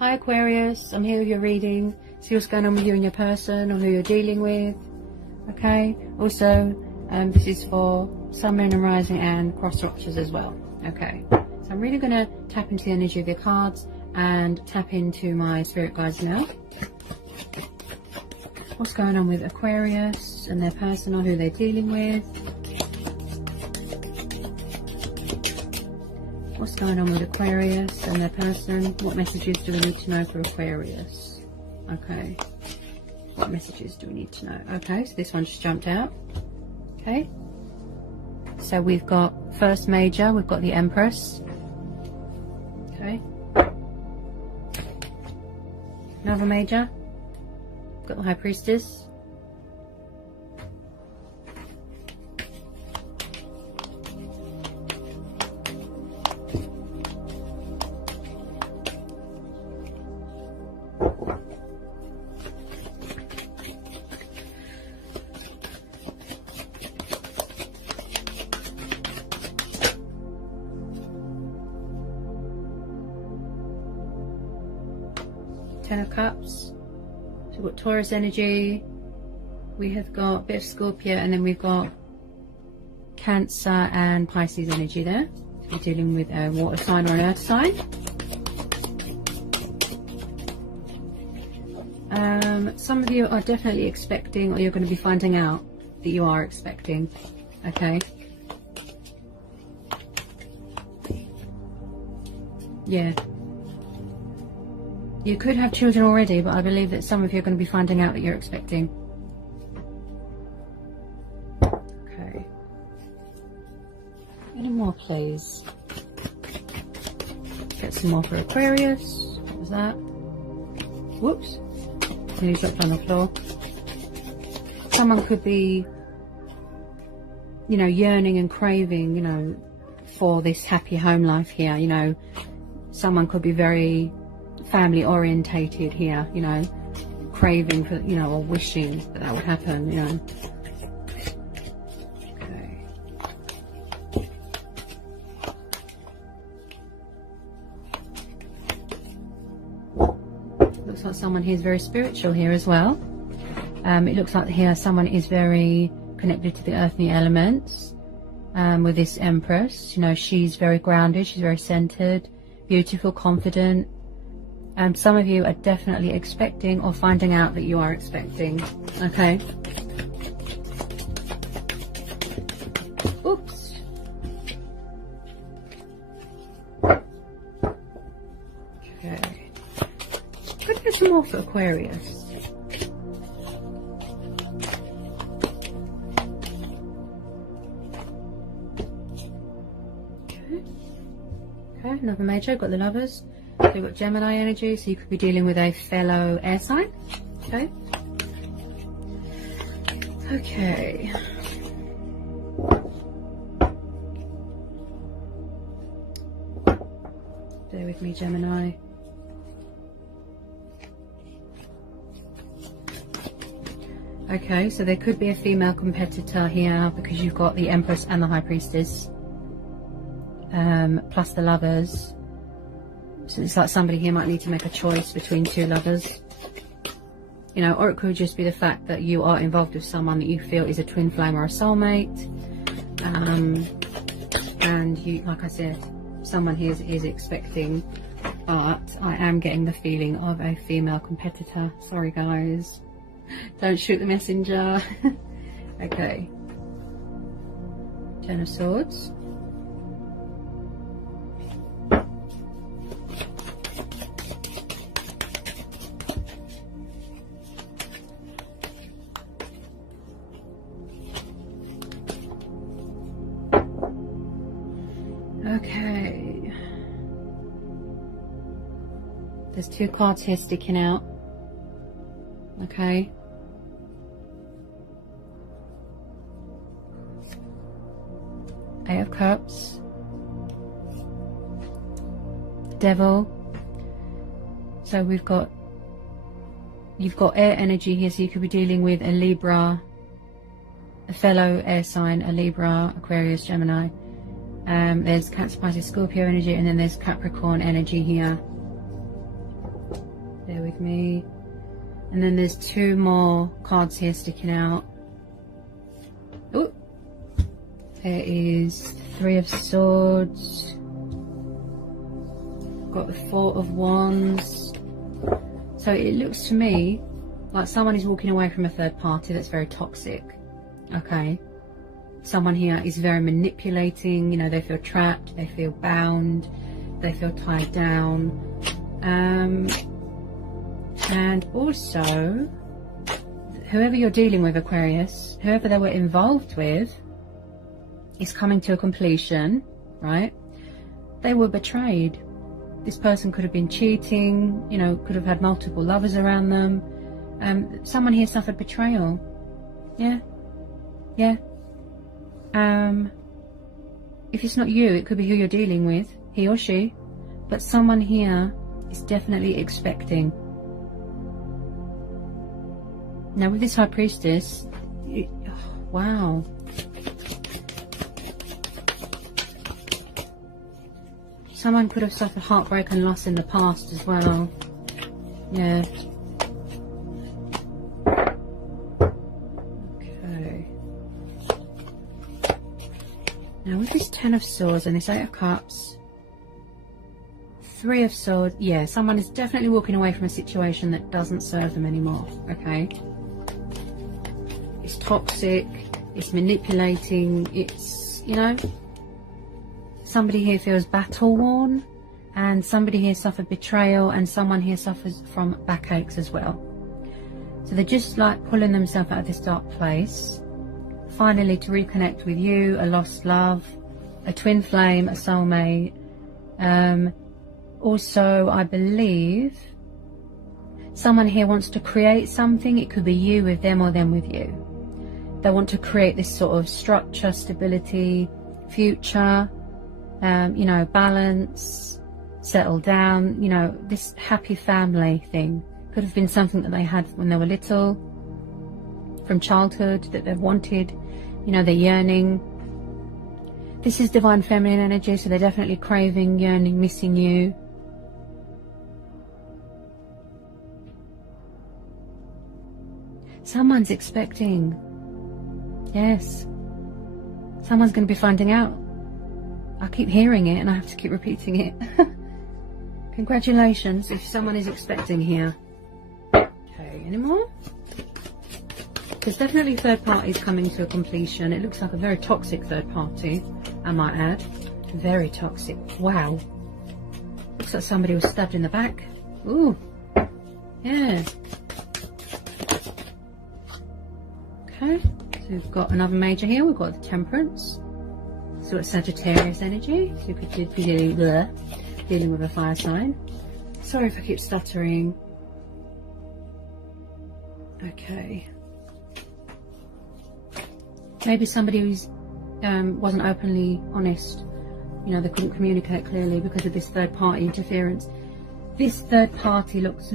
Hi Aquarius, I'm here with your reading. See what's going on with you and your person, or who you're dealing with. Okay. Also, this is for Sun, Moon and Rising and cross watchers as well. Okay. So I'm really going to tap into the energy of your cards and tap into my spirit guides now. What's going on with Aquarius and their person, or who they're dealing with. What's going on with Aquarius and their person? What messages do we need to know for Aquarius? Okay. What messages do we need to know? Okay, so this one just jumped out. Okay. So we've got first major, we've got the Empress. Okay. Another major. We've got the High Priestess. Ten of Cups. So we've got Taurus energy, we have got a bit of Scorpio, and then we've got Cancer and Pisces energy there. So we're dealing with a water sign or an earth sign. Some of you are definitely expecting, or you're going to be finding out that you are expecting. Okay. Yeah. You could have children already, but I believe that some of you are going to be finding out that you're expecting. Okay. Any more, please? Get some more for Aquarius. What was that? Whoops. Nearly dropped on the floor. Someone could be, you know, yearning and craving, you know, for this happy home life here. You know, someone could be very family orientated here, you know, craving for, you know, or wishing that that would happen, you know. Okay. Looks like someone here is very spiritual here as well. It looks like here someone is very connected to the earthly elements. With this Empress, you know, she's very grounded, she's very centered, beautiful, confident. Some of you are definitely expecting or finding out that you are expecting. Okay. Oops. Okay. Could get some more for Aquarius. Okay. Okay, another major. Got the Lovers. So you've got Gemini energy, so you could be dealing with a fellow air sign. Okay. Okay. Bear with me, Gemini. Okay, so there could be a female competitor here because you've got the Empress and the High Priestess, plus the Lovers. So it's like somebody here might need to make a choice between two lovers, you know, or it could just be the fact that you are involved with someone that you feel is a twin flame or a soulmate, and you, like I said, someone here is expecting, but I am getting the feeling of a female competitor. Sorry guys, don't shoot the messenger. Okay, Ten of Swords. Okay, there's two cards here sticking out. Okay, Eight of Cups, Devil. So you've got air energy here, so you could be dealing with a Libra, a fellow air sign, a Libra, Aquarius, Gemini. There's Cancer, Pisces, Scorpio energy, and then there's Capricorn energy here. with me. And then there's two more cards here sticking out. Oh, there is Three of Swords. Got the Four of Wands. So it looks to me like someone is walking away from a third party that's very toxic. Okay. Someone here is very manipulating. You know, they feel trapped, they feel bound, they feel tied down. And also, whoever you're dealing with, Aquarius, whoever they were involved with, is coming to a completion, right? They were betrayed. This person could have been cheating, you know, could have had multiple lovers around them. Someone here suffered betrayal. Yeah. Yeah. If it's not you, it could be who you're dealing with, he or she. But someone here is definitely expecting. Now with this High Priestess, wow. Someone could have suffered heartbreak and loss in the past as well. Yeah. Okay. Now with this Ten of Swords and this Eight of Cups, Three of Swords, yeah, someone is definitely walking away from a situation that doesn't serve them anymore, okay? It's toxic, it's manipulating, it's, you know, somebody here feels battle worn, and somebody here suffered betrayal, and someone here suffers from backaches as well. So they're just like pulling themselves out of this dark place, finally to reconnect with you, a lost love, a twin flame, a soulmate. Also, I believe someone here wants to create something. It could be you with them or them with you. They want to create this sort of structure, stability, future, you know, balance, settle down, you know, this happy family thing. Could have been something that they had when they were little, from childhood, that they've wanted, you know, they're yearning. This is divine feminine energy, so they're definitely craving, yearning, missing you. Someone's expecting. Yes. Someone's going to be finding out. I keep hearing it and I have to keep repeating it. Congratulations if someone is expecting here. Okay, any more? There's definitely third parties coming to a completion. It looks like a very toxic third party, I might add. Very toxic. Wow. Looks like somebody was stabbed in the back. Ooh. Yeah. Okay. So we've got another major here. We've got the Temperance. So it's Sagittarius energy. So you could be dealing with a fire sign. Sorry if I keep stuttering. Okay. Maybe somebody who's wasn't openly honest. You know, they couldn't communicate clearly because of this third party interference. This third party looks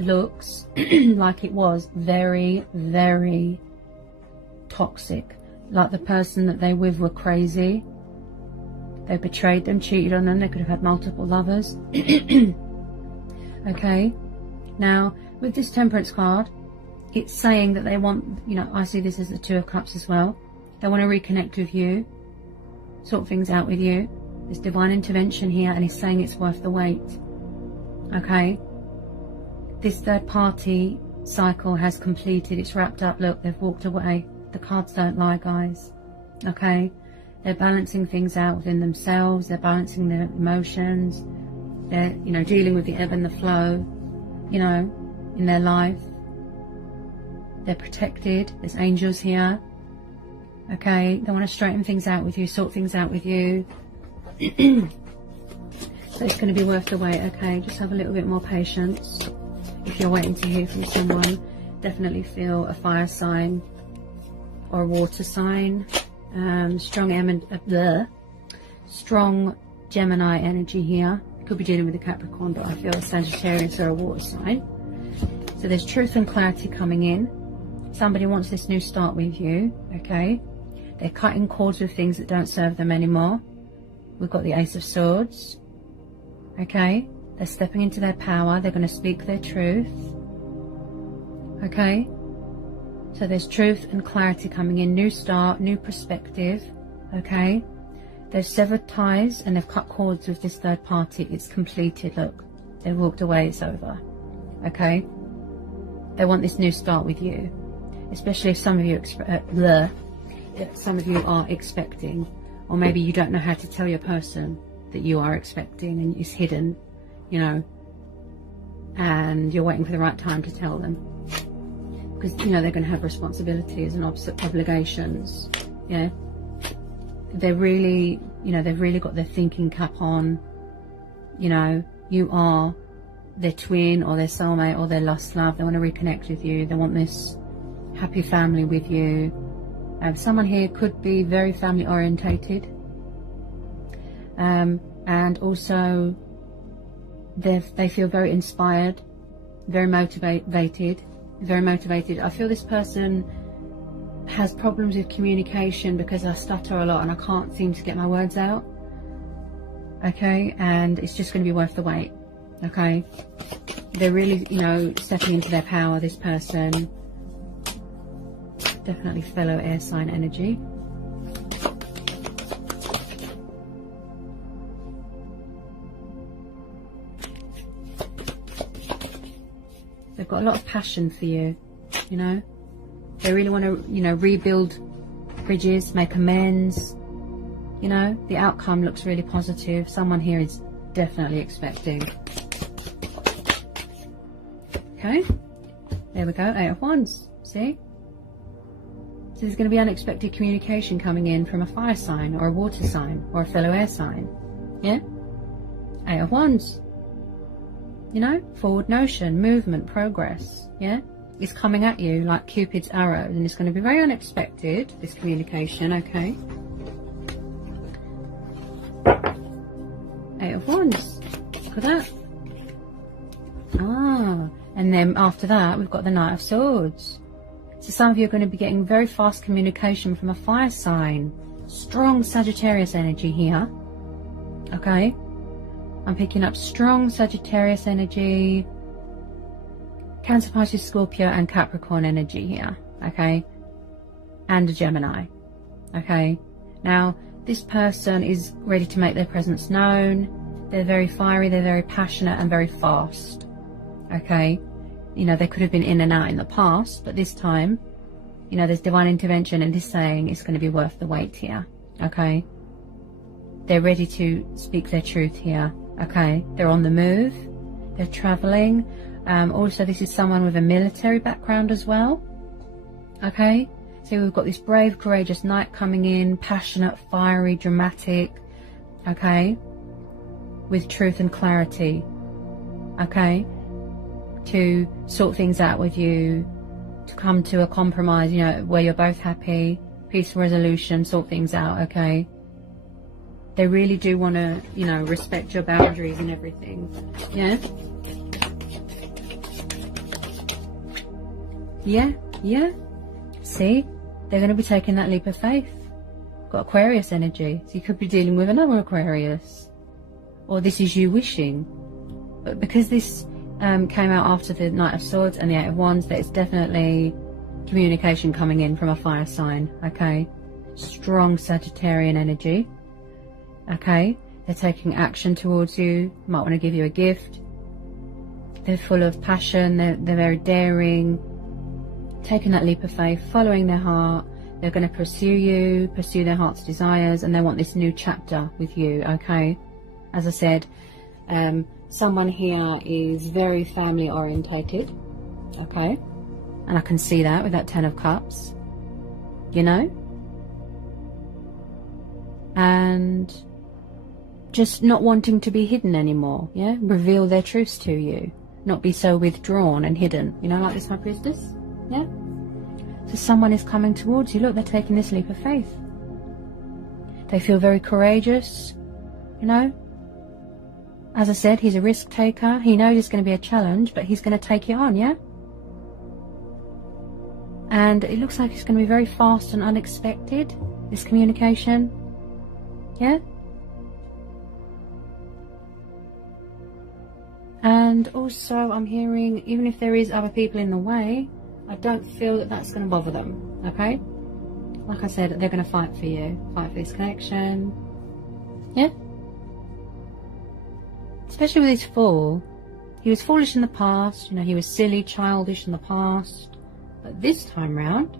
like it was very, very toxic. Like the person that they with were crazy. They betrayed them, cheated on them. They could have had multiple lovers. Okay. Now, with this Temperance card, it's saying that they want, you know, I see this as the Two of Cups as well. They want to reconnect with you, sort things out with you. There's divine intervention here, and it's saying it's worth the wait. Okay. This third party cycle has completed. It's wrapped up. Look, they've walked away. The cards don't lie, guys. Okay. They're balancing things out within themselves. They're balancing their emotions. They're, you know, dealing with the ebb and the flow, you know, in their life. They're protected. There's angels here. Okay. They want to straighten things out with you, sort things out with you. So it's going to be worth the wait. Okay. Just have a little bit more patience. If you're waiting to hear from someone, definitely feel a fire sign or a water sign. Strong Gemini energy here. Could be dealing with a Capricorn, but I feel a Sagittarius or a water sign. So there's truth and clarity coming in. Somebody wants this new start with you. Okay. They're cutting cords with things that don't serve them anymore. We've got the Ace of Swords. Okay. They're stepping into their power. They're going to speak their truth. Okay, so there's truth and clarity coming in, new start, new perspective. Okay, they've severed ties and they've cut cords with this third party. It's completed. Look, they've walked away, it's over. Okay, they want this new start with you, especially if some of you are expecting, or maybe you don't know how to tell your person that you are expecting and it's hidden, you know, and you're waiting for the right time to tell them, because you know they're going to have responsibilities and obligations. Yeah, they're really, you know, they've really got their thinking cap on. You know, you are their twin or their soulmate or their lost love. They want to reconnect with you. They want this happy family with you. Someone here could be very family orientated, and also they feel very inspired, very motivated. I feel this person has problems with communication because I stutter a lot and I can't seem to get my words out. Okay, and it's just going to be worth the wait. Okay, they're really, you know, stepping into their power, this person. Definitely fellow air sign energy. They've got a lot of passion for you, you know. They really want to, you know, rebuild bridges, make amends. You know, the outcome looks really positive. Someone here is definitely expecting. Okay, there we go, 8 of Wands, see? So there's going to be unexpected communication coming in from a fire sign or a water sign or a fellow air sign. Yeah, 8 of Wands. You know, forward motion, movement, progress. Yeah, it's coming at you like Cupid's arrow, and it's going to be very unexpected, this communication. Okay, 8 of Wands. Look at that. Ah, and then after that we've got the Knight of Swords. So some of you are going to be getting very fast communication from a fire sign. Strong Sagittarius energy here. Okay, I'm picking up strong Sagittarius energy, Cancer, Pisces, Scorpio and Capricorn energy here. Okay, and a Gemini. Okay, now this person is ready to make their presence known. They're very fiery, they're very passionate and very fast. Okay, you know, they could have been in and out in the past, but this time, you know, there's divine intervention and this saying it's going to be worth the wait here. Okay, they're ready to speak their truth here. Okay, they're on the move, they're traveling. Also, this is someone with a military background as well. Okay, so we've got this brave, courageous knight coming in, passionate, fiery, dramatic. Okay, with truth and clarity. Okay, to sort things out with you, to come to a compromise, you know, where you're both happy, peaceful resolution, sort things out. Okay, they really do want to, you know, respect your boundaries and everything. Yeah, yeah, see, they're going to be taking that leap of faith. Got Aquarius energy, so you could be dealing with another Aquarius, or this is you wishing. But because this came out after the Knight of Swords and the 8 of Wands, that it's definitely communication coming in from a fire sign. Okay, strong Sagittarian energy. Okay, they're taking action towards you, might want to give you a gift. They're full of passion, they're very daring, taking that leap of faith, following their heart. They're going to pursue you, pursue their heart's desires, and they want this new chapter with you. Okay, as I said, someone here is very family orientated. Okay, and I can see that with that 10 of Cups, you know, and just not wanting to be hidden anymore. Yeah, reveal their truths to you, not be so withdrawn and hidden, you know, like this High Priestess. Yeah, so someone is coming towards you. Look, they're taking this leap of faith. They feel very courageous, you know. As I said, he's a risk taker. He knows it's going to be a challenge, but he's going to take it on. Yeah, and it looks like it's going to be very fast and unexpected, this communication. Yeah, and also I'm hearing, even if there is other people in the way, I don't feel that that's going to bother them, okay? Like I said, they're going to fight for you, fight for this connection, yeah? Especially with his Fool. He was foolish in the past, you know, he was silly, childish in the past. But this time round,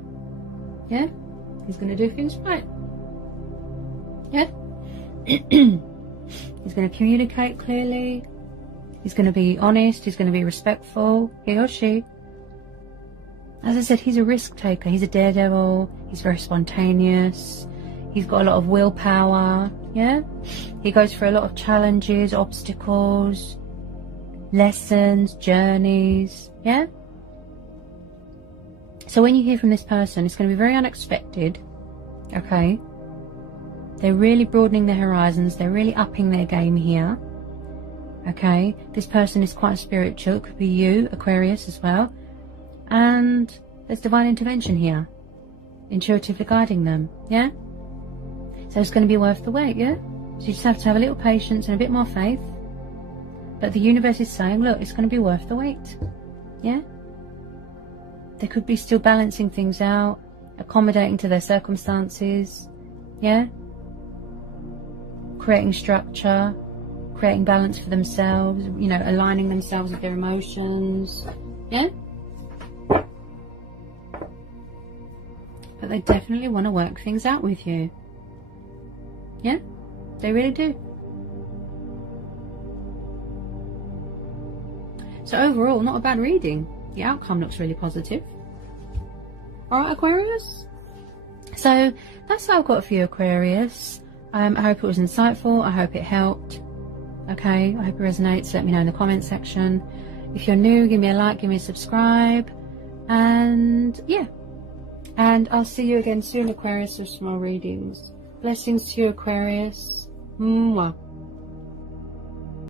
yeah, he's going to do things right. Yeah? He's going to communicate clearly. He's going to be honest. He's going to be respectful. He or she. As I said, he's a risk taker. He's a daredevil. He's very spontaneous. He's got a lot of willpower. Yeah? He goes through a lot of challenges, obstacles, lessons, journeys. Yeah? So when you hear from this person, it's going to be very unexpected. Okay? They're really broadening their horizons. They're really upping their game here. Okay? This person is quite spiritual. It could be you, Aquarius, as well. And there's divine intervention here. Intuitively guiding them. Yeah? So it's going to be worth the wait, yeah? So you just have to have a little patience and a bit more faith. But the universe is saying, look, it's going to be worth the wait. Yeah? They could be still balancing things out, accommodating to their circumstances. Yeah? Creating structure, creating balance for themselves, you know, aligning themselves with their emotions. Yeah? But they definitely want to work things out with you. Yeah? They really do. So overall, not a bad reading. The outcome looks really positive. Alright, Aquarius? So that's what I've got for you, Aquarius. I hope it was insightful. I hope it helped. Okay, I hope it resonates. Let me know in the comment section. If you're new, give me a like, give me a subscribe. And yeah. And I'll see you again soon, Aquarius, with some more readings. Blessings to you, Aquarius. Mwah.